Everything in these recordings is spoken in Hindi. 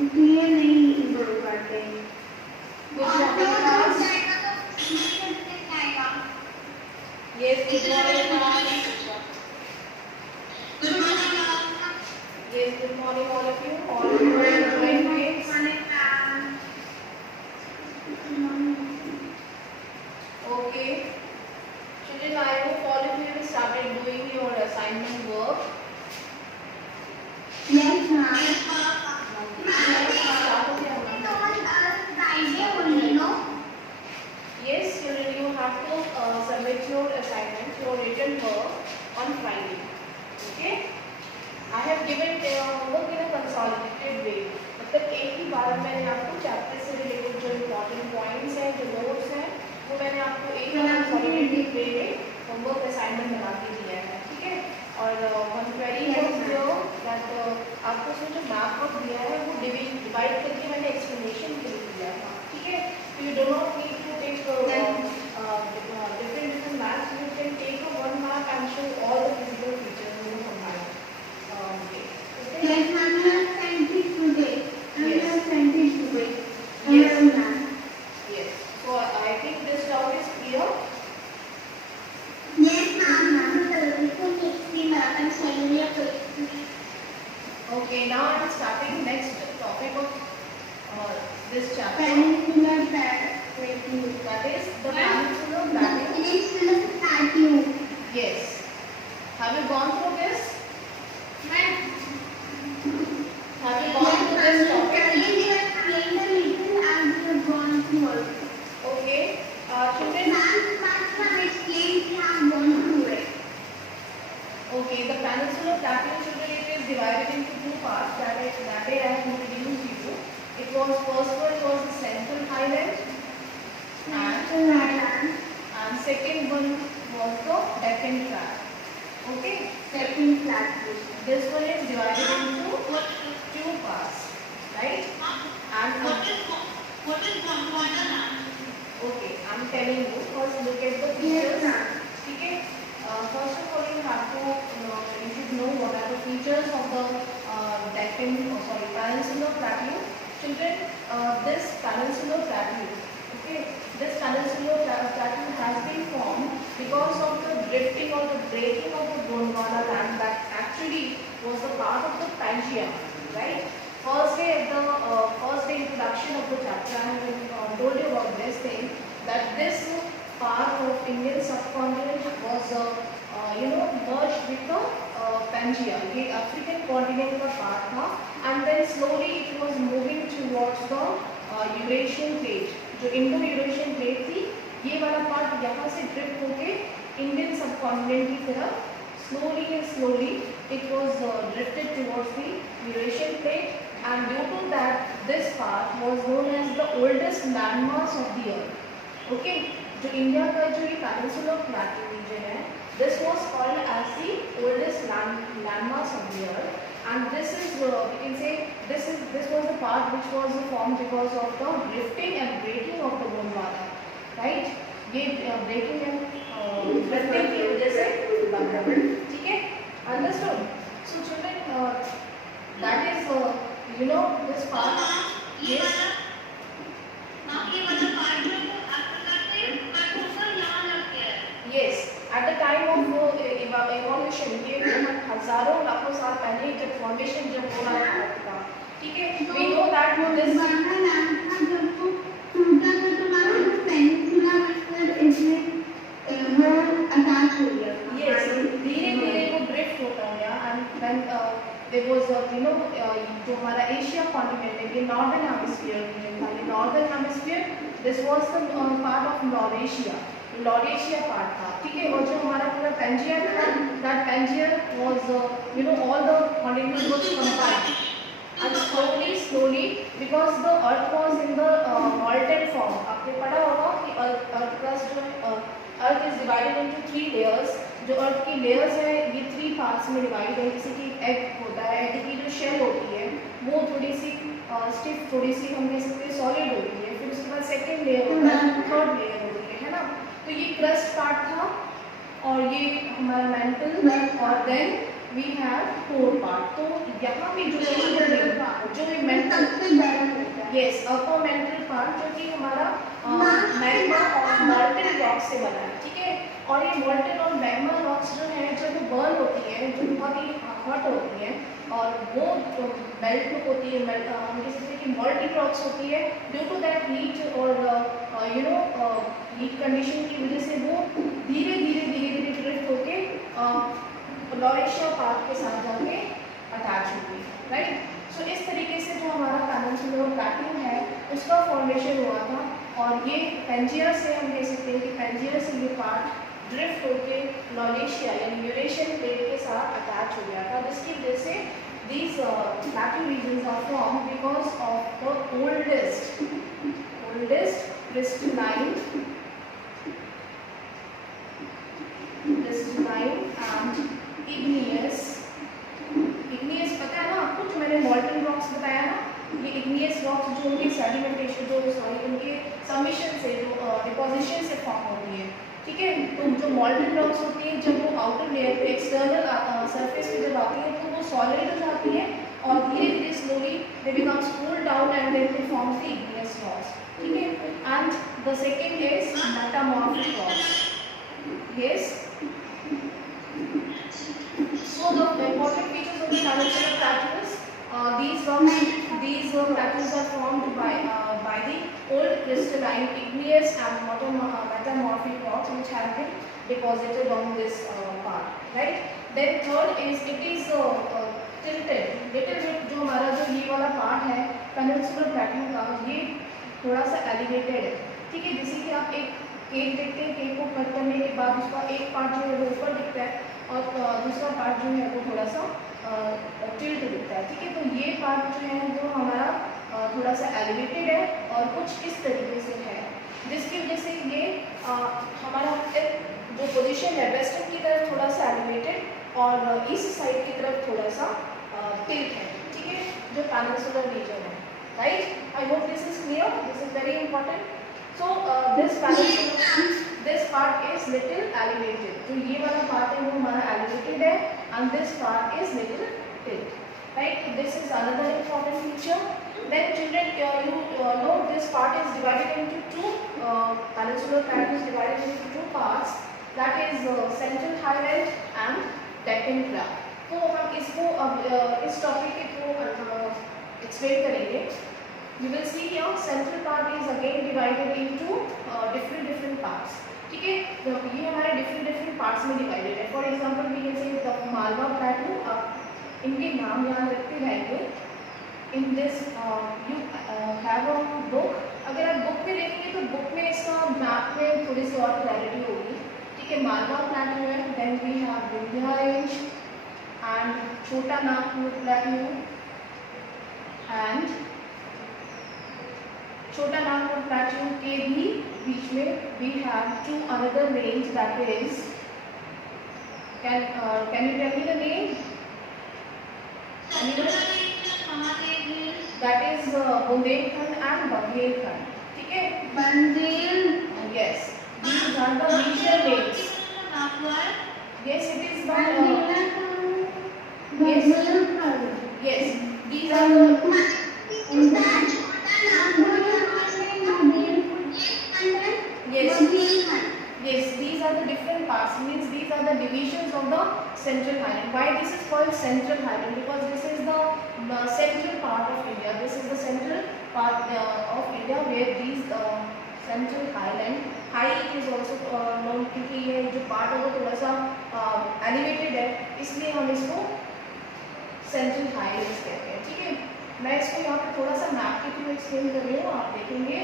इसलिए नहीं बोल पाते। Yes, good morning, ma'am. Good morning, ma'am. Yes, good morning, all of you. All of you are doing great. Okay. Children, I hope all of you have started doing your assignment work. Yes, ma'am. Yes, ma'am. Start हो गया It's होगा? on Friday only, no? Yes, children, you have to submit your assignment, your written work on Friday. Okay? I have given homework in a consolidated way. मतलब एक ही बार मैंने आपको चैप्टर से रिलेटेड जो इम्पोर्टेंट पॉइंट्स हैं, जो नोट्स हैं, वो मैंने आपको एक ही कंसोलिडेटेड वे में होमवर्क असाइनमेंट बना के दिया है, ठीक है? और वन क्वेरी जो आपको उसमें जो मैप वर्क दिया है वो डिवाइड करके मैंने एक्सप्लेनेशन के लिए दिया था, ठीक है? तो you do not need to take different maps. You can take a one map and show all the physical features in the combined way. Okay? Yes, ma'am. You have sent it today. You Yes. have sent it today. Yes. Ma'am. Yes. So I think this doubt is clear. Yes, ma'am. Okay. Now I am starting next topic of this chapter. Peninsular plateau. That is the peninsular plateau. Peninsular plateau. Yes. Have you gone through this? Have you gone through this topic? Okay. Children. Okay. The peninsular plateau, children, it is divided into two parts. That day I have introduced you. It was first one was the Central Highland, and second one was the Deccan Tract. Okay. This one is divided into two parts, right? And What is Gondwana land? okay, I'm telling you. First, look at the features. Okay. First of all, you have to you should know what are the features of the peninsular plateau. Children, this peninsular plateau, okay, this peninsular plateau has been formed because of the drifting or the breaking of the Gondwana land that actually was the part of the Pangaea, right? First day introduction of the chapter, I have told you about this thing, that this part of Indian subcontinent was merged with the Pangaea. ये African continent का part था, and then slowly it was moving towards the Eurasian plate. जो Indo-Eurasian plate थी, ये वाला part यहाँ से drift होके Indian subcontinent की तरफ slowly it was drifted towards the Eurasian plate, and due to that this part was known as the oldest landmass of the earth. Okay, जो इंडिया का जो ये peninsular plateau region है, this was called as the oldest landmass of the earth, and this is we can say this was the part which was formed because of the drifting and breaking of the Gondwana, right? ये breaking and drifting की वजह से बना है, ठीक है? Understood? So children, that is this part. Yes. Yes. At the time of evolution, ये हजारों लाखों साल पहले जब formation जब हो रहा था, ठीक है? We know that this yes, धीरे-धीरे वो drift होता गया, and then there was जो हमारा एशिया कॉन्टिनेंट है, ये नॉर्दर्न हेमिस्फीयर region था, ये northern hemisphere, this was the part of Laurasia part था, ठीक है? और जो हमारा पूरा Pangaea था, that Pangaea was all the continent was combined, and slowly because the earth was in the molten form. आपने पढ़ा होगा कि earth crust जो है earth is divided into 3 layers. जो earth की layers है ये 3 parts में डिवाइड है, जैसे कि egg होता है, egg की जो shell होती है वो थोड़ी सी stiff, थोड़ी सी हम कह सकते हैं solid होती है, फिर उसके बाद second layer होता है, third layer होती है ना? तो ये crust part था, और ये हमारा mantle, और then we have core part. तो यहाँ पे जो mental yes, upper mantle part जो कि हमारा मैग्मा और मॉल्टन रॉक से बना है, ठीक है। और ये मॉल्टन और मैग्मा रॉक्स जो है जब बर्न होती है, जो बहुत ही हॉट होती है, और वो मेल्ट होती है, हम कह सकते हैं कि मॉल्टन रॉक्स होती है, ड्यू टू दैट हीट और हीट कंडीशन की वजह से वो धीरे धीरे ड्रिफ्ट होके लॉरेशिया पार्क के साथ जाके अटैच होती है, राइट। सो इस तरीके से जो हमारा पेनिनसुलर प्लैटू है उसका फॉर्मेशन हुआ था, और ये पेंजिया से हम कह सकते हैं कि पेंजिया से ये पार्ट ड्रिफ्ट होके लॉरेशिया यानी यूरेशियन प्लेट के साथ अटैच हो गया था, जिसकी वजह से these plateau regions are formed because of the oldest crystalline and igneous पता है ना आपको, जो मैंने मॉल्टन रॉक्स बताया ना, ये igneous रॉक्स जो उनके सेडिमेंटेशन उनके सबमिशन से जो डिपोजिशन से फॉर्म होती है, ठीक है। तो जो मॉल्टन रॉक्स होती है जब वो आउटर लेयर पे एक्सटर्नल सरफेस पे जब आती है तो वो सॉलिड हो जाती है, और धीरे धीरे slowly they becomes cool down and then they form the igneous rocks, ठीक है। And the second is metamorphic rocks, yes. So the important features of the peninsular plateaus, these plateaus are formed by the old crystalline igneous and metamorphic rocks which have been deposited on this part, right. Then third is it is tilted little bit, जो हमारा जो ये वाला पार्ट है पेनिनसुलर प्लैटू का, ये थोड़ा सा एलिवेटेड है, ठीक है। जैसे कि आप एक केक देखते हैं, केक को कट करने के बाद उसका एक पार्ट जो है वो ऊपर दिखता है और दूसरा पार्ट जो है वो थोड़ा सा टिल्ट दिखता है, ठीक है। तो ये पार्ट जो है वो हमारा थोड़ा सा एलिवेटेड है और कुछ इस तरीके से है, जिसकी वजह से ये हमारा जो पोजीशन है वेस्टर्न की तरफ थोड़ा सा एलिवेटेड और ईस्ट साइड की तरफ थोड़ा सा टिल्ट है, ठीक है, जो पेनिनसुलर रीजन है, right. I hope this is clear, this is very important. So this part is little elevated, तो ये वाला part है वो हमारा elevated है, and this part is little tilt, right. This is another important feature. Then children, you know this part is divided into two, peninsular plateau is divided into two parts, that is central highland and Deccan Plateau. तो हम इसको अब इस टॉपिक के थ्रू एक्सप्लेन करेंगे। You will see here central part is again divided into different parts, ठीक है। तो ये हमारे different parts में divided है। For example we can say the Malwa Plateau, आप इनके नाम याद रखते रहेंगे। In this you have a book, अगर आप बुक में देखेंगे तो बुक में इसका मैप में थोड़ी सी और क्लैरिटी होगी, ठीक है। मालवा प्लेटू है, then we have Vindhya range and छोटा नागपुर प्लेटू and छोटा नागपुर प्लेटू के भी बीच में we have two another range, that is can you tell me the name? That is Bundelkhand and Baghelkhand, ठीक है। Bundelkhand. Yes, these are the regional names. Yes, it is the yes, yes, these are the Is that Nagpur yes, yes, these are the different parts, means these are the divisions of the central highland. Why this is called central highland? Because this is the central part of India. This is the central part of India where these central highland, high is also known, क्योंकि ये जो part है वो थोड़ा सा elevated है, इसलिए हम इसको central highlands कहते हैं, ठीक है। मैं इसको यहाँ पे थोड़ा सा मैप के थ्रू एक्सप्लेन कर रही हूँ। आप देखेंगे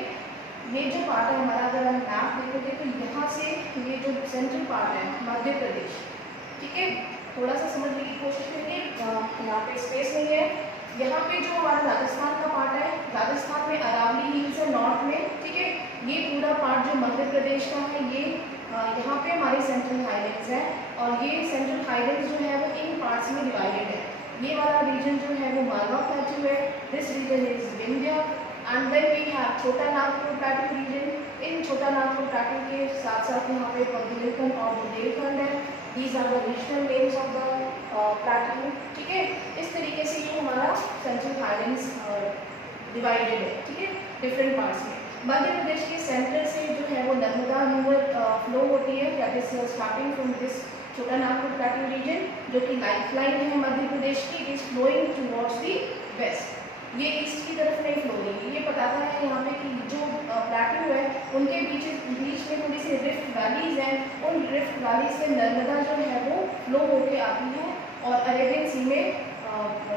ये जो पार्ट है हमारा, अगर हम मैप देखोगे तो यहाँ से ये जो सेंट्रल पार्ट है मध्य प्रदेश, ठीक है। थोड़ा सा समझने की कोशिश करिए, यहाँ पे स्पेस नहीं है। यहाँ पे जो हमारा राजस्थान का पार्ट है, राजस्थान में अरावली हिल्स है नॉर्थ में, ठीक है। ये पूरा पार्ट जो मध्य प्रदेश का है, ये यहाँ पे हमारे सेंट्रल हाईलैंड्स है, और ये सेंट्रल हाईलैंड्स जो है वो इन पार्ट्स में डिवाइडेड है। ये वाला रीजन जो है वो मालवा प्लेटू है, this region is Vindhya, and then we have Chota Nagpur प्लेटू reason. इन छोटा नागपुर प्लेटू के साथ साथ यहाँ पे बुंदेलखंड और बुंदेलखंड है। These are the regional names of the plateau, ठीक है। इस तरीके से ये हमारा सेंट्रल हाईलैंड्स डिवाइडेड है, ठीक है, डिफरेंट पार्ट्स में। मध्य प्रदेश के सेंटर से जो है वो नर्मदा रिवर फ्लो होती है, that is starting from this छोटा नागपुर प्लेटू रीजन, जो कि लाइफलाइन है मध्य प्रदेश की, is flowing towards the west. ये ईस्ट की तरफ नहीं फ्लो रही है। ये बताता है यहाँ पे कि जो प्लेटू है उनके बीच में थोड़ी सी रिफ्ट वैलीज हैं, उन रिफ्ट वैली से नर्मदा जो है वो फ्लो होके आती है और अरेबियन सी में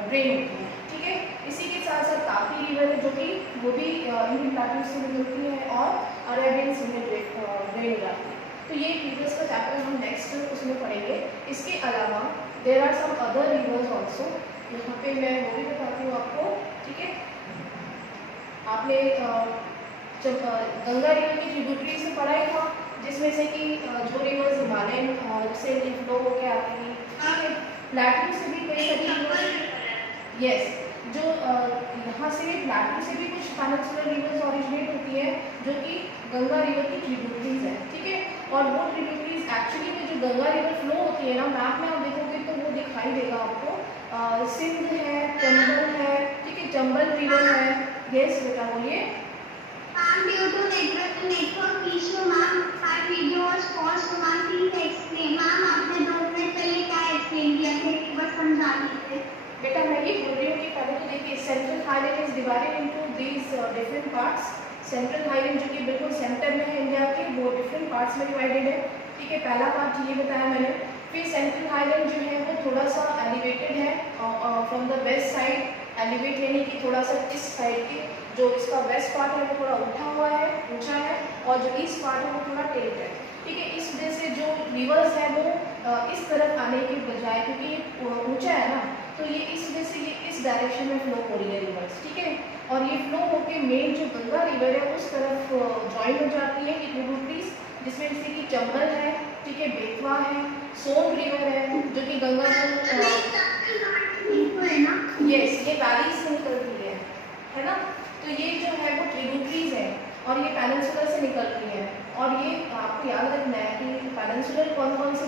ड्रेन होती है, ठीक है। इसी के साथ साथ तापी रिवर है जो कि वो भी इंडियन प्लेटू से निकलती है और अरेबियन सी में ड्रेन हो जाती है। तो ये रिवर्स का चैप्टर हम नेक्स्ट उसमें पढ़ेंगे। इसके अलावा there are some other rivers also, यहाँ पे मैं वो भी बताती हूँ आपको, ठीक है। आपने गंगा रिवर की ट्रिब्यूटरी से पढ़ा ही था, जिसमें से कि जो रिवर्स हिमालयन से फ्लो होके आती है, ठीक है। प्लेटू से भी कई सारी रिवर्स, यस, जो यहाँ से प्लेटू से भी कुछ पेनिनसुलर रिवर्स ओरिजिनेट होती है जो कि गंगा रिवर की ट्रिब्यूटरीज है, ठीक है। और वो ट्रिब्यूटरीज एक्चुअली में जो गंगा रिवर फ्लो होती है ना, मैप में आप देखोगे तो वो दिखाई देगा आपको, सिंध है, चंबल है, ठीक है, चंबल रिवर है। यस बेटा बोलिए। Ma'am, due to network issue, ma'am, our video was paused, so ma'am, please explain. Ma'am, आपने 2 मिनट पहले क्या explain किया था, एक बार समझा दीजिए। बेटा मैं ये बोल रही हूँ कि पहले तो देखिए, central highland is divided into these different parts. Central highland जो कि बिल्कुल सेंटर में है इंडिया के, वो डिफरेंट पार्ट्स में डिवाइडेड है, ठीक है। पहला पार्ट ये बताया मैंने। फिर सेंट्रल हाईलैंड जो है वो थोड़ा सा एलिवेटेड है from the west side, elevate यानी कि थोड़ा सा इस साइड के, जो इसका वेस्ट पार्ट है वो थोड़ा उठा हुआ है, ऊंचा है, और जो ईस्ट पार्ट है वो थोड़ा टिल्ट है, ठीक है। इस वजह से जो रिवर्स है वो इस तरफ आने के बजाय, क्योंकि ये ऊंचा है ना, तो ये इस वजह से ये इस डायरेक्शन में फ्लो हो रही है रिवर्स, ठीक है। और ये फ्लो होके मेन जो गंगा रिवर है उस तरफ ज्वाइन हो जाती है ये ट्रिब्यूटरीज, जिसमें जैसे कि चंबल है, ठीक है, बेतवा है, सोन रिवर है जो कि गंगा यस, ये वैली से निकलती है ना। तो ये जो है वो ट्रिब्यूटरीज है और ये पेनिनसुलर से निकलती है। और ये आपको याद रखना है कि पेनिनसुलर कौन से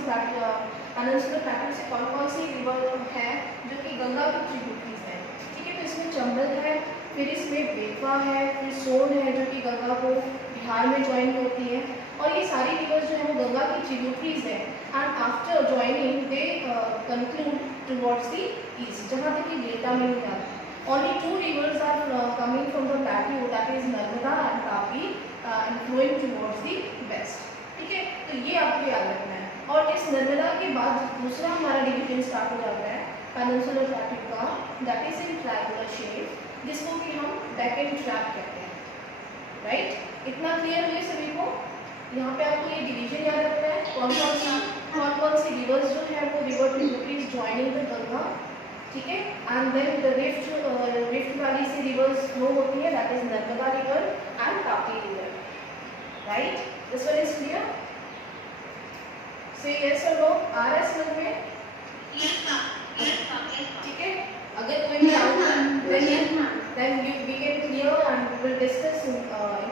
पेनिनसुलर प्लेटू से कौन सी रिवर है जो कि गंगा की ट्रिब्यूटरीज है, ठीक है। तो इसमें चंबल है, फिर इसमें बेतवा है, फिर सोन है जो कि गंगा को बिहार में ज्वाइन होती है। और ये सारी रिवर्स जो है वो गंगा की ट्रिब्यूटरीज है, and after joining they conclude towards the east, जहाँ तक ये डेल्टा में नहीं आती। Only 2 rivers are coming from the plateau, that is Narmada and Tapi, and flowing towards the west, ठीक है। तो ये आपको याद रखना है। और इस नर्मदा के बाद दूसरा हमारा डिवीजन स्टार्ट हो जाता है पेनिनसुलर प्लेटू का, that is in triangular shape, जिसको कि हम डेक्कन ट्रैप कहते हैं, राइट। इतना क्लियर हुए सभी को? यहाँ पे आपको ये डिवीजन याद रखना है, कौन सी रिवर्स जो है वो river tributaries joining the Ganga, ठीक है। And then the rift valley से रिवर्स फ्लो होती है, that is Narmada river and Tapi river, right. This one is clear? Say yes और नो, आ रहा है समझ में? Yes, ma'am. Yes, ma'am. Yes, ma'am. ठीक है। अगर कोई भी डाउट है then we can clear and we will discuss in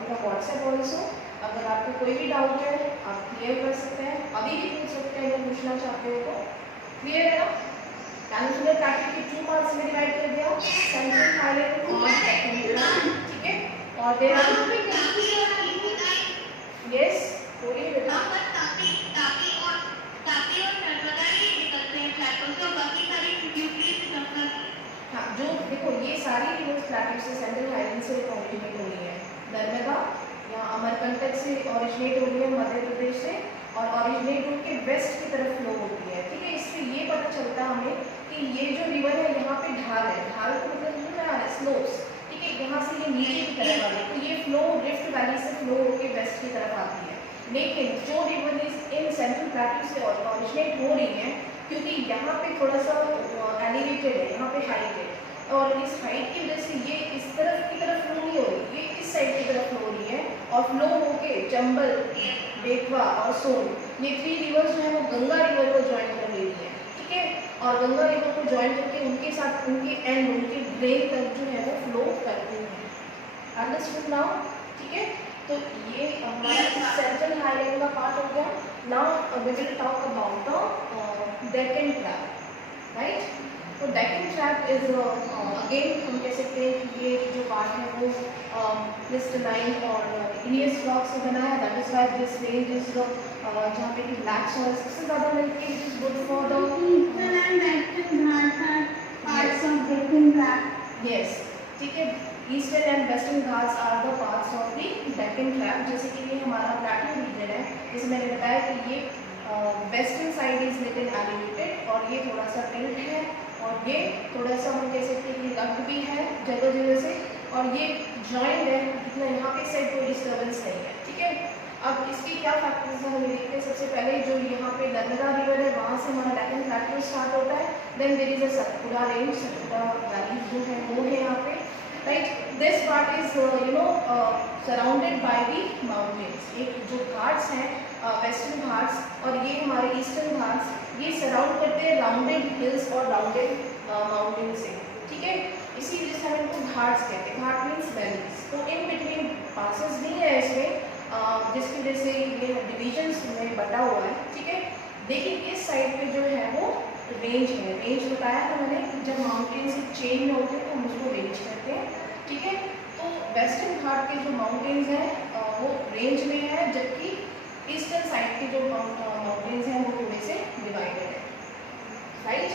the WhatsApp also। अगर आपको कोई भी डाउट है आप क्लियर कर सकते हैं, अभी भी पूछ सकते हैं अगर पूछना चाहते हो तो। क्लियर है ना? पेनिनसुलर प्लेटू के 2 पार्ट्स में डिवाइड कर दिया, सेंट्रल हाईलैंड और डेक्कन, ठीक है। और देयर आर यस, बोलिए बेटा। हाँ, जो देखो ये सारी रिवर्स प्लेटू से सेंट्रल हाईलैंड से ओरिजिनेट हो रही है। नर्मदा यहाँ अमरकंटक से ओरिजिनेट हो रही है मध्य प्रदेश से, और ओरिजिनेट होकर वेस्ट की तरफ फ्लो होती है, ठीक है। इससे ये पता चलता है हमें कि ये जो रिवर है यहाँ पे ढाल है, ढाल को मतलब स्लोप्स, ठीक है, यहाँ से ये नीचे की तरफ आ रही है, तो ये फ्लो रिफ्ट वैली से फ्लो होकर वेस्ट की तरफ आती है। लेकिन जो रिवर इज इन सेंट्रल प्लेटू से ओरिजिनेट हो रही है, क्योंकि यहाँ पे थोड़ा सा एलिवेटेड है, यहाँ पे हाइट है, और इस हाइट की वजह से ये इस तरफ की तरफ फ्लो नहीं हो रही, ये इस साइड की तरफ फ्लो हो रही है, और फ्लो होके चंबल, बेतवा और सोन, ये 3 रिवर्स जो है वो गंगा रिवर को ज्वाइन कर ले रही है, ठीक है। और गंगा रिवर को ज्वाइन करके उनके साथ उनके एंड, उनके ड्रेन तक जो है वो फ्लो करती है। Understood now? ठीक है। तो ये हमारा सेंट्रल हाईलैंड का पार्ट हो गया। Now we will talk about the Deccan trap, right. तो डेक्कन ट्रैप इज अगेन हम कह सकते हैं कि ये जो पार्ट है वो क्रिस्टलाइन और इग्नियस रॉक से बना है। That is why this range is जहाँ पे कि ब्लैक सॉइल सबसे ज़्यादा मिलती है, it is good for the Eastern and Western Ghats are parts of Deccan Trap. Yes, ठीक है। Eastern and western Ghats are the parts of the Deccan trap. जैसे कि ये हमारा प्लेटू रीजन है, जैसे मैंने बताया कि ये western side is little elevated और ये थोड़ा सा टिल्ट है और ये थोड़ा सा हम कह सकते हैं कि रग्ड भी है जगह जगह से, और ये जॉइंट है, इतना यहाँ पे साइड कोई डिस्टर्बेंस नहीं है, ठीक है। अब इसके क्या फैक्टर्स हैं हमें देखते हैं। सबसे पहले जो यहाँ पे नर्मदा रिवर है वहाँ से हमारा डेक्कन प्लेटू स्टार्ट होता है। Then there is a Satpura range, Satpura valley जो है वो है यहाँ पे, right. This part is surrounded by the mountains. एक जो घाट्स हैं वेस्टर्न घाट्स और ये हमारे ईस्टर्न घाट्स, ये सराउंड करते हैं राउंडेड हिल्स और राउंडेड माउंटेन से, ठीक है। इसी वजह से हम इनको घाट्स कहते हैं। घाट मीन्स वैलीज। तो इन बिटवीन पासेस भी है इसमें जिसकी वजह से ये डिविजन्स में बटा हुआ है, ठीक है। लेकिन इस साइड पे जो है वो रेंज है। रेंज बताया था मैंने कि जब माउंटेन से चेन में होते हैं तो हम उसको रेंज कहते हैं, ठीक है। तो वेस्टर्न घाट के जो माउंटेन्स हैं वो रेंज में है, जबकि ईस्टर्न साइड के जो माउंटेन्स हैं वो थोड़े से डिवाइडेड है, राइट।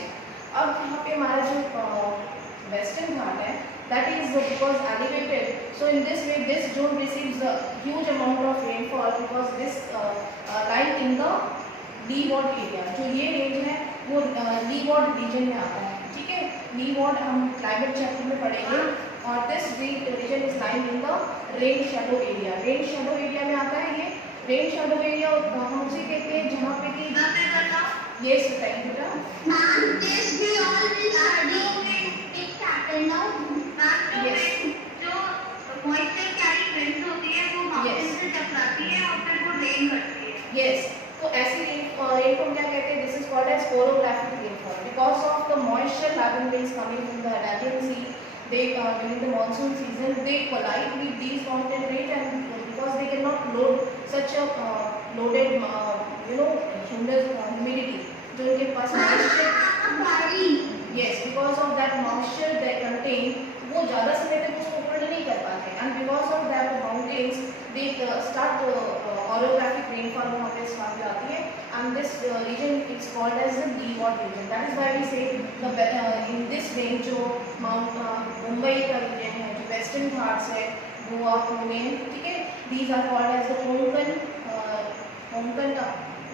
अब यहाँ पे हमारा जो वेस्टर्न घाट है that is because elevated, so in this way this zone receives a huge amount of rainfall because this lying in the leeward area। जो ये रेंज है वो leeward region में आता है, ठीक है। leeward हम climate चैप्टर में पढ़ेंगे और this region is lying in the rain shadow area। rain shadow area में आता है ये। rain shadow area हम उसे कहते हैं जहाँ पे कि ये बताइए बेटा। Ma'am, this we all will study in chapter now. Yes. जो moisture carry winds होती है वो mountain से टकराती है और फिर वो rain करती है। Yes. तो ऐसी रेन को हम क्या कहते हैं? This is called as orographic rainfall because of the moisture laden winds coming from the Arabian Sea. They during the monsoon season they collide with these mountain range, and because they cannot load such a loaded humidity जो उनके पास moisture, yes, because of that moisture they contain, वो ज़्यादा समय तक उसको होल्ड नहीं कर पाते, and because of that mountains they start orographic rainfall वहाँ पे start जाती है, and this region is called as the leeward region। That is why we say the in this range जो मुंबई का region है, जो वेस्टर्न घाट्स है, गोवा, पुणे, ठीक है, these are called as the Konkan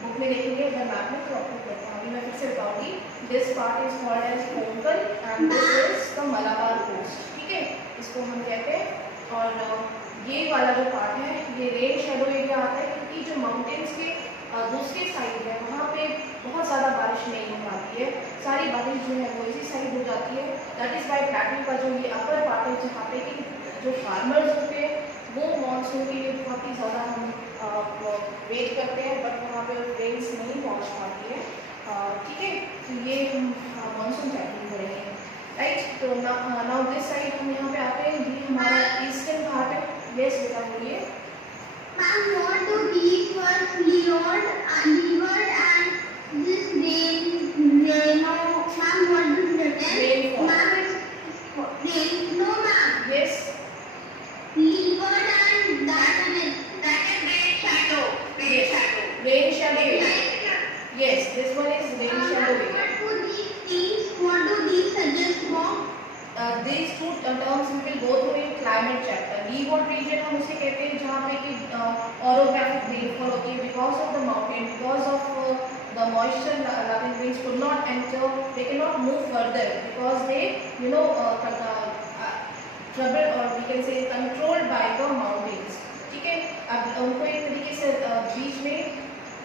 book में देखेंगे अगर मैप में तो आपको अभी मैं फिर से बताऊंगी। This part is called as Konkan and this is the Malabar coast, ठीक है, इसको हम कहते हैं। और ये वाला जो पार्ट है ये रेन शेडो एरिया आता है, क्योंकि जो माउंटेन्स के दूसरी साइड है वहाँ पे बहुत ज़्यादा बारिश नहीं हो पाती है, सारी बारिश जो है वो इसी साइड हो जाती है। दैट इज़ वाई प्लेटू का जो ये अपर पार्ट है जहाँ पे कि जो फार्मर्स होते हैं वो मानसून के लिए बहुत ही ज़्यादा हम वेट करते हैं, बट वहाँ पे रेन्स नहीं पहुँच पाती है, ठीक है। तो ये हम मानसून चैप्टर करेंगे, राइट। तो नाउ दिस साइड हम यहाँ पे आते हैं, ये हमारा ईस्टर्न घाट है। यस बेटा बोलिए। Ma'am, what do these words leeward and this rain? Ma'am, what is written? Rainfall. Ma'am, it's rain. No, ma'am. Yes. Leeward and that is rain shadow. Yes. Rain shadow area. Yes, this one is rain shadow area. What do these suggest for? These two terms we will go through in climate chapter। leeward region हम उसे कहते हैं जहाँ पे कि orographic rainfall होती है because of the mountain, because of the moisture laden winds could not enter, they cannot move further because they troubled or we can say controlled by the mountains, ठीक है। अब उनको एक तरीके से बीच में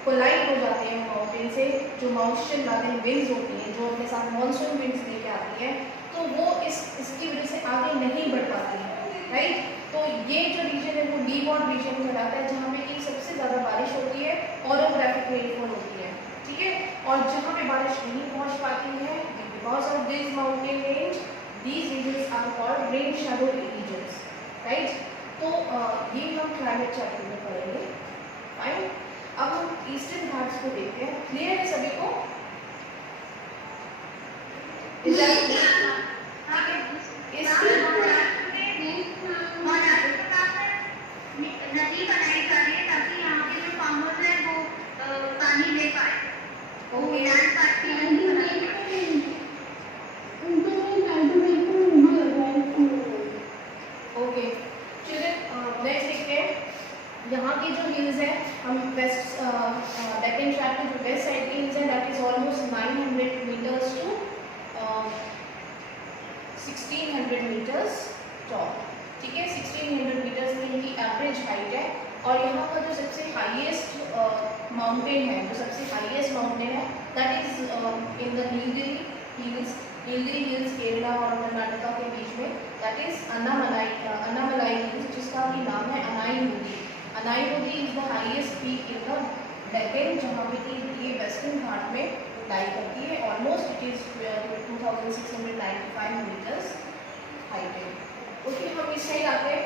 कोलाइड हो जाते हैं माउंटेन से, जो मॉइस्चर लाden winds होती हैं जो अपने साथ मानसून winds लेके आती हैं, तो वो इसकी वजह से आगे नहीं बढ़ पाती है, राइट। तो ये जो रीजन है वो leeward region कहलाता है, जहाँ पे कि सबसे ज़्यादा बारिश होती है, orographic rainfall होती है, ठीक है। और जहाँ पे बारिश नहीं पहुँच पाती है because of this mountain range, these regions are called rain shadow regions, right। तो ये हम क्लाइमेट चैप्टर में पढ़ेंगे, फाइन। अब हम ईस्टर्न घाट्स को देखते हैं। क्लियर है सभी को? Is that clear? Yes, ठीक है, नदी बनाई जा रही है ताकि यहाँ के जो फार्मर्स है वो पानी ले पाए। ओके लैंड पार्क की नदी बनाई जा रही है। ओके चिल्ड्रन, नेक्स्ट देखते हैं। यहाँ की जो हिल्स है, हम वेस्ट डेक्कन ट्रैक की जो वेस्ट साइड की हिल्स है, that is almost 900 meters to 1600 meters top. ठीक है, 1600 मीटर्स में इनकी एवरेज हाइट है। और यहाँ का जो सबसे हाईएस्ट माउंटेन है, जो सबसे हाईएस्ट माउंटेन है, that is in the Nilgiri hills Kerala और कर्नाटका के बीच में, दैट इज अन्नामलाई हिल्स, जिसका भी नाम है Anaimudi. Anaimudi is the highest peak in the Deccan, जहाँ पे कि ये वेस्टर्न घाट में लाई करती है। Almost it is 2695 metres heighted. Okay, हम इस साइड आते हैं।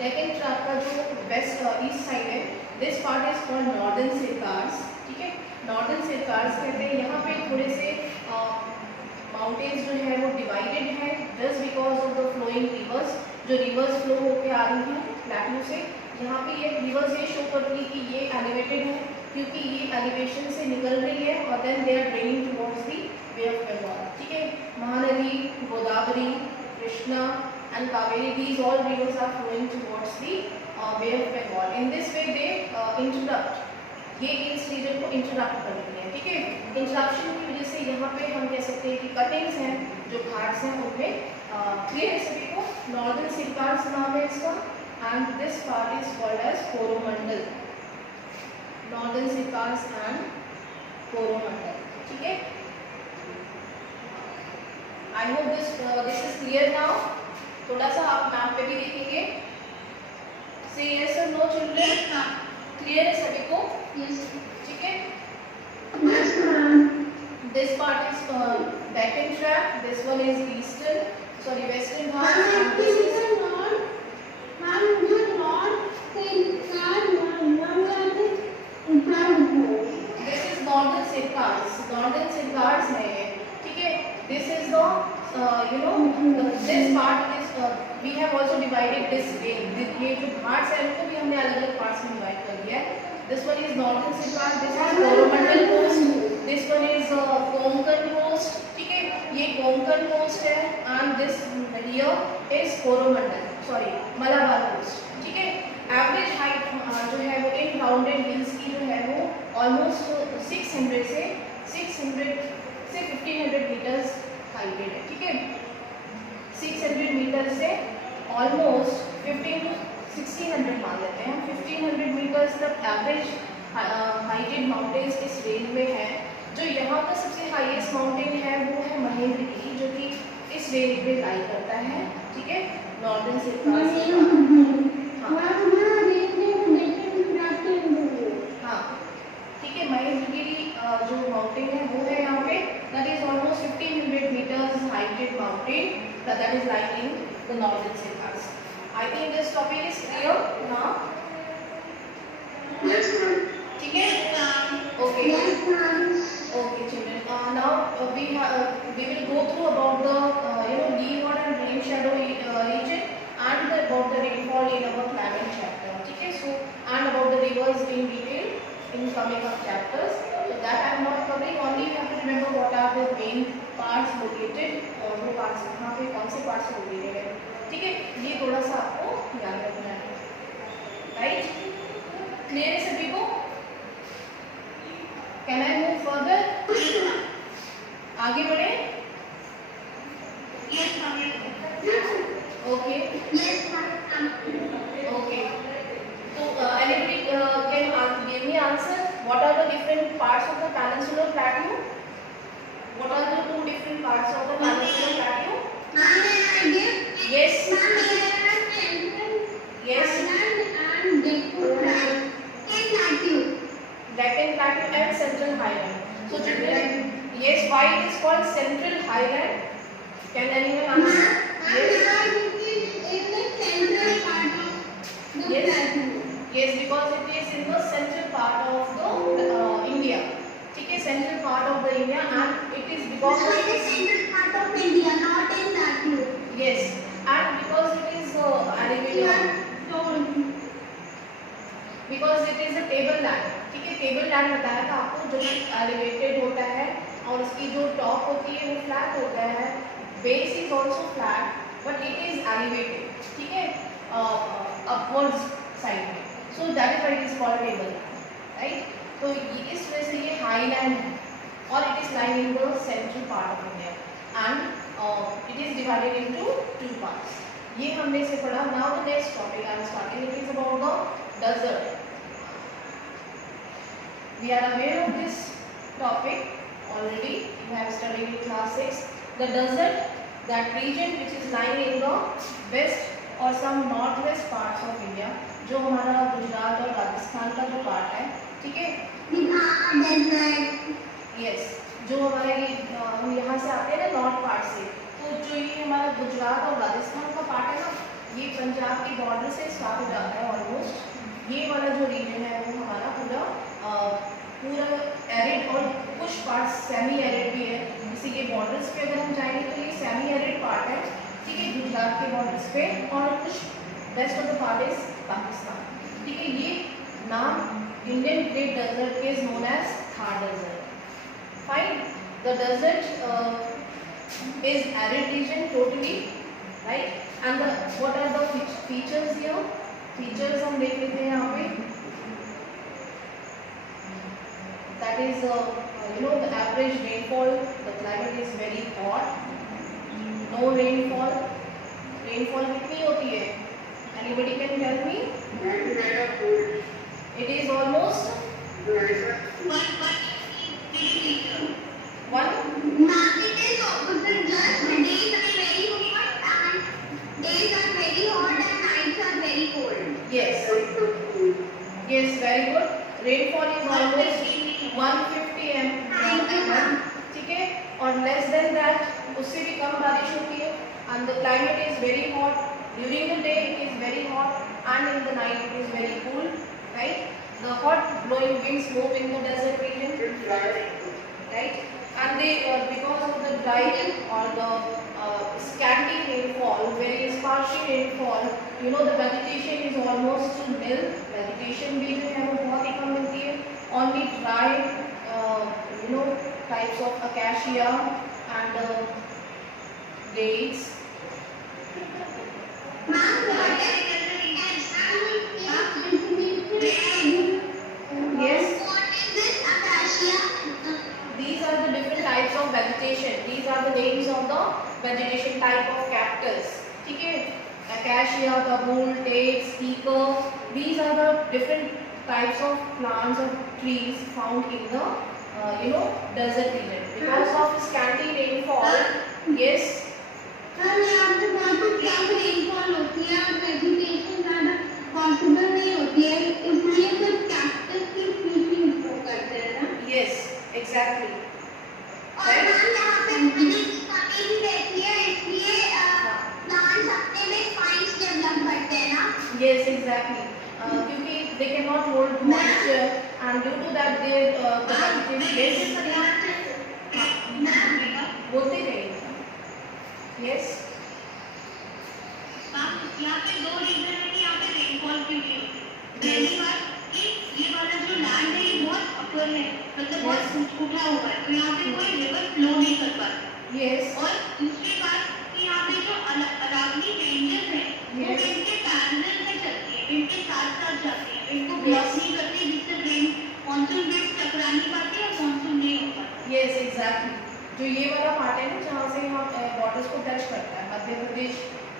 डेक्कन ट्रैक का जो वेस्ट ईस्ट साइड है, this part is called northern Circars. ठीक है, नॉर्दर्न सिरकार्स कहते हैं। यहाँ पे थोड़े से माउंटेन्स जो है वो डिवाइडेड है just because of the flowing rivers. जो रिवर्स फ्लो होके आ रही हैं प्लेटू से, यहाँ पे ये रिवर्स ये शो करती है कि ये एलिवेटेड है, क्योंकि ये एलिवेशन से निकल रही है और then they are draining towards the bay of Bengal. ठीक है, Mahanadi, Godavari, Krishna and Kaveri, these all rivers are flowing towards the Bay of Bengal. In this way they interrupt, ये इस रीजन को इंटरप्ट करती हैं। ठीक है, इंटरप्शन की वजह से यहाँ पे हम कह सकते हैं कि कटिंग्स हैं, जो घाट्स हैं उनमें क्लियर है सभी को। नॉर्दर्न सिरकार्स नाम है इसका, and this part is called as Coromandel. Northern Circars and Coromandel. ठीक है, I hope this is clear now. थोड़ा सा आप मैप पे भी देखेंगे। से यस और नो चिल्ड्रन, क्लियर है सभी को? ठीक है, this part is Deccan trap, this one is western ghat, and this is northern Circars. Northern Circars है ये। ठीक है, this is the this part is we have also divided this way. ये जो घाट्स है उनको भी हमने अलग अलग पार्ट्स में डिवाइड कर दिया है। This one is northern Circars, this is Coromandel coast, this one is Konkan coast. ठीक है, ये कोंकण कोस्ट है, and this here is Coromandel, sorry Malabar coast. ठीक है, एवरेज हाइट जो है वो इन राउंडेड हिल्स की जो है वो ऑलमोस्ट 600 से 1500 मीटर्स हाइटेड है। ठीक है, 600 मीटर से ऑलमोस्ट 15 to 1600 मान लेते हैं हम, 1500 मीटर्स तक एवरेज हाइटेड माउंटेन्स इस रेंज में है। जो यहाँ का सबसे हाईएस्ट माउंटेन है वो है महेंद्रगिरी, जो कि इस रेंज में लाई करता है। ठीक है, नॉर्दर्न सिरकार्स। हाँ, ठीक है, महेंद्रगिरी जो माउंटेन है वो है यहाँ पे, that is almost 1500 meters heighted mountain that is lying in the northern Siddharth. I think this topic is clear now. Yes, ma'am. ठीक है? Okay. Yes, ma'am. Okay, children. Now we will go through about the leeward and rain shadow region and about the rainfall in our climate chapter. ठीक है? So and about the rivers in detail in coming up chapters. So that I am not covering. Only you have to remember what are the main parts located और वो पार्ट्स कहाँ पे कौन से पार्ट्स लोकेटेड है। ठीक है, ये थोड़ा सा आपको याद रखना है। राइट, क्लियर है सभी को? Can I move further? आगे बढ़े? ओके ओके, तो anybody can give me answer what are the different parts of the peninsular plateau? What are the two different parts of the peninsular plateau? Yes. Yes. Deccan Plateau and Central Highland. So children, yes, why it is called Central Highland? Can anyone answer? Yes, because it is in the central part of the India. ठीक है, central part of the India, and it is because of part of India, not in Plateau. Yes, and because it is elevated, because it is a table land. ठीक है, टेबल लैंड बताया था आपको, जो एलिवेटेड होता है और उसकी जो टॉप होती है वो फ्लैट होता है, base is also flat but it is elevated, ठीक है, अपवर्ड्स साइड में, so that is why it is called table land, right. तो इस वजह से ये हाई लैंड है और it is lying in the central part of India and it is divided into two parts. ये हमने इसे पढ़ा। Now the next topic I am starting, it is about the desert. We are aware of this topic already. You have studied in class 6. The desert, that region which is lying in the west or some northwest parts of India, जो हमारा गुजरात और राजस्थान का जो पार्ट है, ठीक है, यस, जो हमारा ये हम यहाँ से आते हैं ना नॉर्थ पार्ट से, तो जो ये हमारा गुजरात और राजस्थान का पार्ट है ना, ये पंजाब की बॉर्डर से स्टार्ट हो जाता है ऑलमोस्ट। ये वाला जो रीजन है वो हमारा पूरा एरिड और कुछ पार्ट सेमी एरिड भी है। जैसे ये बॉर्डर्स पे अगर हम जाएंगे तो ये सेमी एरिड पार्ट है, ठीक है, गुजरात के बॉर्डर्स पे, और कुछ west of the part is Pakistan, ठीक है। ये नाम Indian great desert is known as Thar desert. Fine, the desert is arid region totally, right, and what are the features here? Features हम देख लेते हैं यहाँ पे। That is the average rainfall, the climate is very hot, no rainfall, rainfall कितनी होती है, anybody can tell me? It is almost 1 Ma'am, it is just days are very hot and days are very hot and nights are very cold. yes, yes, very good. Rainfall is almost 150 mm, ठीक है, और लेस देन दैट उससे भी कम बारिश होती है। And the climate is very hot, during the day it is very hot and in the night it is very cool, right. The hot blowing winds move in the desert region, right, and they because of the dry or the scanty rainfall, very sparse rainfall, the vegetation is almost nil, vegetation भी जो है वो बहुत ही कम मिलती है। only dry types of acacia and dates. Yes, What is this acacia? these are the different types of vegetation. These are the names of the vegetation type of cactus, ठीक है, acacia, tabul, dates, teaker, these are the different types of plants or trees found in the desert region because of scanty rainfall. Yes, sir मैं आपसे बात क्या रेनफॉल होती है और वेजिटेशन ज़्यादा पॉसिबल नहीं होती है, इसलिए सिर्फ कैक्टस की स्पीशीज ग्रो करते हैं ना। yes, exactly. और मैम यहाँ पे पानी की कमी भी रहती है, इसलिए प्लांट्स अपने में स्पाइस डेवलप करते हैं ना। Yes, exactly. क्योंकि they cannot hold moisture and due to that their the vegetation बोलते रहिए। Yes. मैम यहाँ पे दो रीजन है कि यहाँ पे रेनफॉल क्यों नहीं होती। पहली बात कि ये वाला जो लैंड है ये बहुत अपर है, मतलब बहुत उठा हुआ है, तो यहाँ पे कोई रिवर फ्लो नहीं कर पाती। Yes. और दूसरी बात कि यहाँ पे जो अरावली रेंजेस हैं वो इनके पैरेलल में चलती है, इनके साथ साथ जाती है, इनको ब्लॉक नहीं करती, जिससे रेन मॉनसून वेव टकरा नहीं पाती और मॉनसून नहीं हो पाता। Yes, exactly. जो ये वाला पार्ट है ना जहाँ से यहाँ बॉर्डर्स को टच करता है, मध्य प्रदेश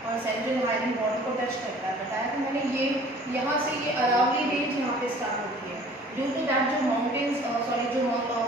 और सेंट्रल हाईलैंड बॉर्डर को टच करता है, बताया था मैंने। ये यहाँ से ये अरावली रेंज यहाँ पे स्टार्ट होती है। ड्यू टू दैट जो माउंटेन्स जो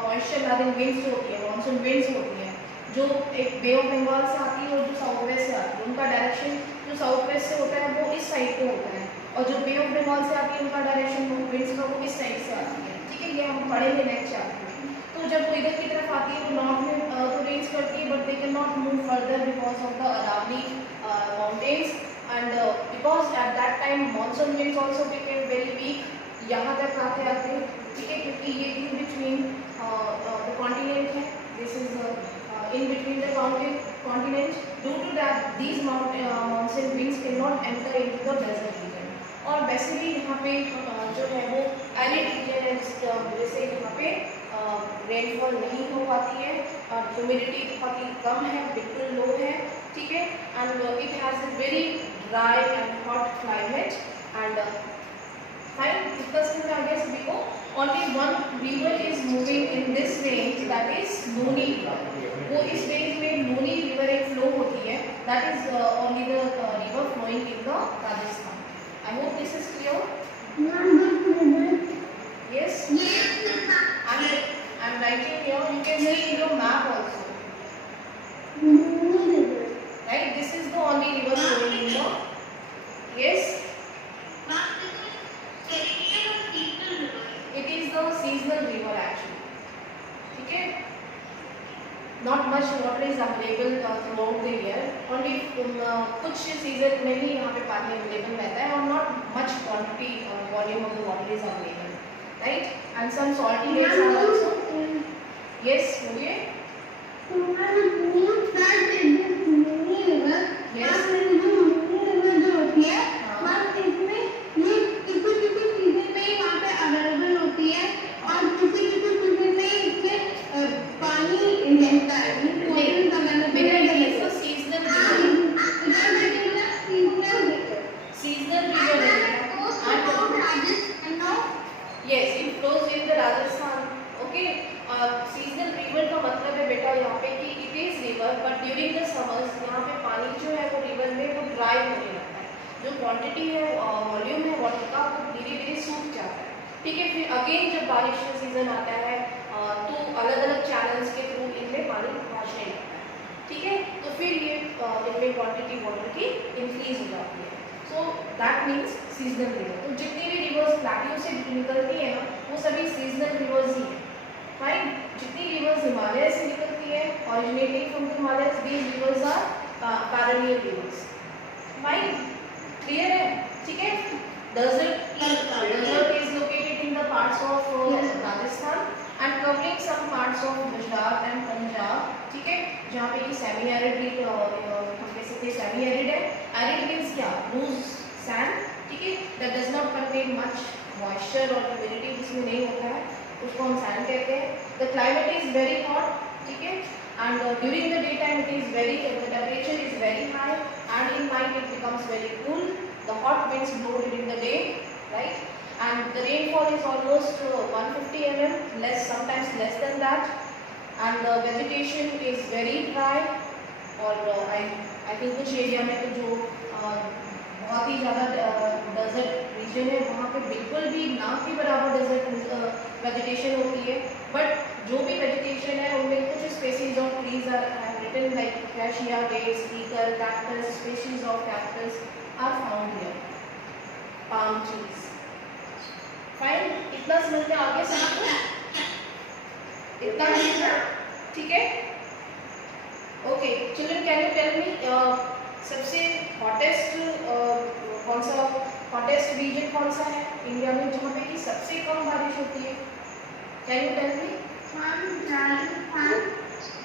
मॉइस्चर लैविंग विंड्स जो होती है, मानसून विंड्स होती हैं, जो एक बे ऑफ बंगाल से आती है और जो साउथ वेस्ट से आती है, उनका डायरेक्शन जो साउथ वेस्ट से होता है वो इस साइड पे होता है, और जो बे ऑफ बंगाल से आती है उनका डायरेक्शन विंड्स का वो इस साइड से आती है, ठीक है। ये हम पढ़ेंगे नेक्स्ट चैप्टर में। तो जब वो इधर की तरफ आती है वो नॉर्थ में तो रेंज करती है, but they can not move further because of the Aravalli mountains and because at that time monsoon winds also became very weak यहाँ तक आते आते, ठीक है, क्योंकि ये इन बिटवीन द कॉन्टिनेंट है, this is in between the continent. Due to that, these monsoon winds cannot enter into the desert region. और बेसिकली यहाँ पे जो है वो एरिड रीजन है, जिसकी वजह से यहाँ पे रेनफॉल नहीं हो पाती है और ह्यूमिडिटी बहुत ही कम है, बिल्कुल लो है, ठीक है. And it has a very dry and hot climate. And fine, इतना समझ आ गया सभी को. Only one river is moving in this range, that is Noni river. वो इस range में Noni river एक flow होती है, that is only the river flowing in the Rajasthan. I hope this is clear. Yes. I'm writing here. You can see in your map also. Right. This is the only river flowing in the. Yes. It is the seasonal river actually. ठीक है. Not much water is available throughout the year. Only कुछ season में ही यहाँ पे पानी available रहता है और not much quantity volume of the water is available, right? And some salty lakes are also. Yes, बोलिए. क्वांटिटी है, वॉल्यूम है वाटर का, वो धीरे धीरे सूख जाता है. ठीक है. फिर अगेन जब बारिश का सीजन आता है तो अलग अलग चैनल्स के थ्रू इनमें पानी पहुँचने लगता है. ठीक है. तो फिर ये इनमें क्वांटिटी वाटर की इंक्रीज हो जाती है. So that means seasonal river. तो जितनी भी रिवर्स प्लेट्यू से निकलती है ना, वो सभी सीजनल रिवर्स ही हैं. फाइन. जितनी रिवर्स हिमालय से निकलती है, originating from the Himalayas, these rivers are perennial rivers. Fine. Clear है. ठीक है. Desert is located in the parts of Rajasthan and covering some parts of Gujarat and Punjab. ठीक है. जहाँ पे ये सेमी एरिड हम कह सकते हैं सेमी एरिड है. एरिड मीन्स क्या? Loose sand. ठीक है. That does not contain much moisture और ह्यूमिडिटी जिसमें नहीं होता है, उसको हम सैंड कहते हैं. The climate is very hot. ठीक है. And during the daytime it is very, the temperature is very high, and in night it becomes very cool. The hot winds blow during the day, right? And the rainfall is almost 150 mm, less, sometimes less than that. And the vegetation is very dry. और I think कुछ एरिया में तो जो बहुत ही ज़्यादा डेजर्ट रीजन है, वहाँ पे बिल्कुल भी ना के बराबर डेजर्ट वेजिटेशन होती है. बट जो भी वेजिटेशन है उनमें कुछ species of trees are written like cassia, dates, ईकर, cactus. Species of cactus are found here. Palm trees. Fine. इतना समझ में आ गया सबको? इतना ठीक है. Okay children, can you tell me सबसे हॉटेस्ट कौन सा, हॉटेस्ट रीजन कौन सा है इंडिया में जहाँ पे कि सबसे कम बारिश होती है? Can you tell me?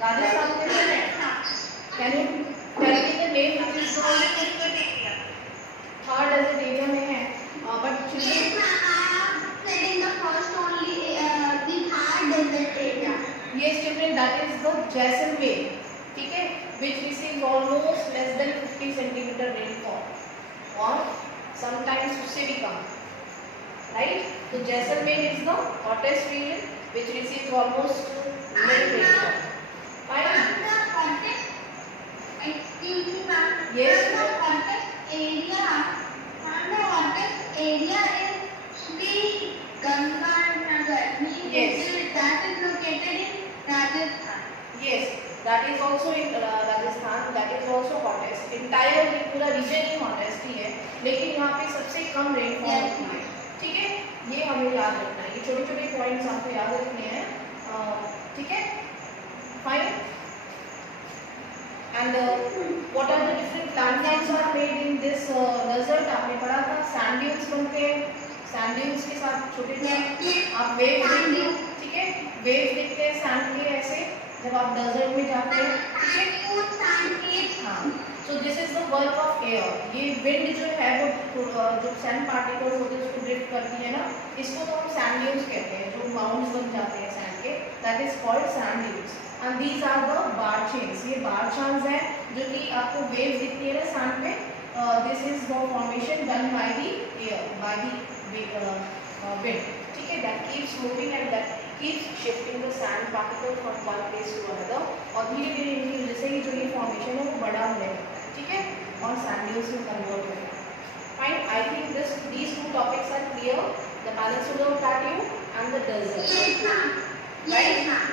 Rajasthan के अंदर है. Can you tell me the name? Thar desert area में है. But yes children, that is the Jaisalmer. ठीक है. which receives almost less than 50 centimeter rainfall और sometimes उससे भी कम, right? तो Jaisalmer is the hottest region which receives almost nil rainfall. Fine. Excuse me, ma'am. Yes. The hottest area is the Ganganagar. Yes. That is located in Rajasthan. Yes, that is also in Rajasthan. That is also hottest. Entire पूरा region ही hottest ही है, लेकिन यहाँ पे सबसे कम रेनफॉल होती है. ठीक है. ये हमें याद रखना है. ये छोटे छोटे पॉइंट्स आपको याद रखने हैं. ठीक है. Fine. And what are the different landforms are made in this desert? आपने पढ़ा था सैंड ड्यून्स बनते हैं. सैंड ड्यून्स के साथ छोटे छोटे आप वेव देखते हैं. ठीक है. वेव देखते हैं सैंड के ऐसे. जब आप डेजर्ट में जाते हैं, ठीक है। sand dunes, sand caves. हाँ, so this is the work of air. ये विंड जो है वो जो सैंड पार्टिकल्स होते हैं उसको ड्रिफ्ट करती है ना, इसको तो हम सैंड ड्यून्स कहते हैं, जो माउंट्स बन जाते हैं सैंड के, that is called sand dunes. And these are the barchans, ये बार चेन्स हैं जो कि आपको वेव्स दिखती है ना सैंड पे, this is the formation done by the air, by the wind, ठीक है, that keeps moving and that keeps shifting the sand particle from one place to another, और धीरे धीरे इनकी वजह से ही जो ये फॉर्मेशन है वो बड़ा होने लगता है, ठीक है, और सैंड ड्यून्स में कन्वर्ट हो जाता है। Fine, I think these two topics are clear, the peninsular plateau and the desert, Yes, ma'am. right? Yes, ma'am.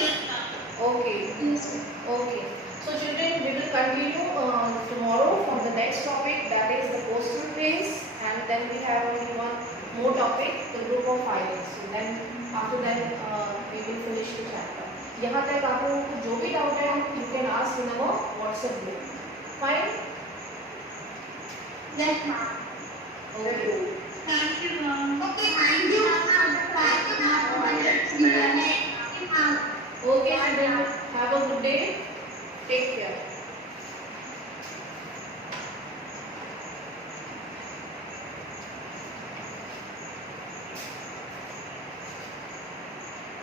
Yes, ma'am. Okay, Yes, ma'am. okay. So children, we will continue tomorrow for the next topic, that is the coastal plains, and then we have only one more topic, the group of islands. So then after that we will finish the chapter. यहाँ तक आप लोगों को जो भी डाउट है you can ask in our WhatsApp group. Fine? Yes, ma'am. Okay. Thank you, ma'am. Okay, thank you, ma'am.